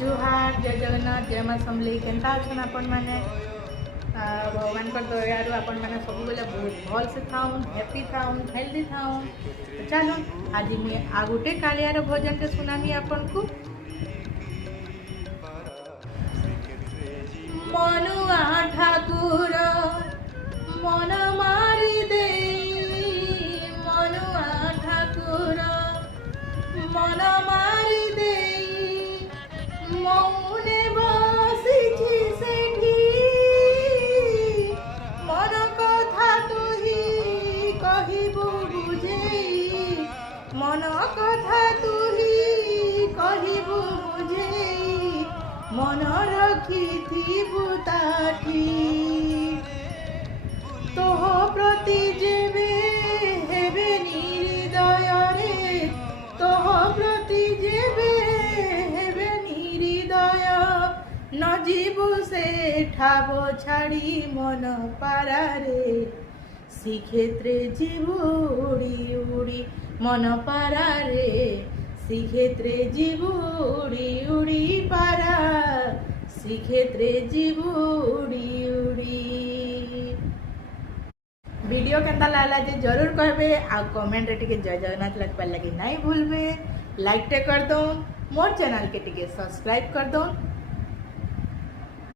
जुहार जय जगन्नाथ जय माँ समलेई केन्ता अछन आपण माने भगवान कर दयारु आपण माने सब बेले बहुत भल से थाउन हैप्पी थाउन हेल्दी थाउन। तो चलो आज मैं आ गोटे कालियार भजन के सुनामी आपण को। मनुआ ठाकुर मन मारी दे मनुआ ठाकुर मन मारी दे मौने बसिछि सेठी मन कथा तुही कहिबु बुझेई मन कथा तुही कहिबु बुझेई मन रखिथिबु ताठी तोह प्रति जेबे हेबे निर्दय रे तोह प्रति जेबे हेबे निर्दय न जीवु से ठाबो छाड़ी मन पारारे श्रीक्षेत्रे जीवु उड़ी उड़ी मन पारारे श्रीक्षेत्रे जीवु उड़ी उड़ी पारा श्रीक्षेत्रे जीवु उड़ी उड़ी। वीडियो केंता लागला जे जरूर कहबे आ कमेंट रे टिके जय जगन्नाथ लिखबार लगी नहीं भूलबे। लाइक टे कर दो मोर चैनल के टिके सब्सक्राइब कर दो।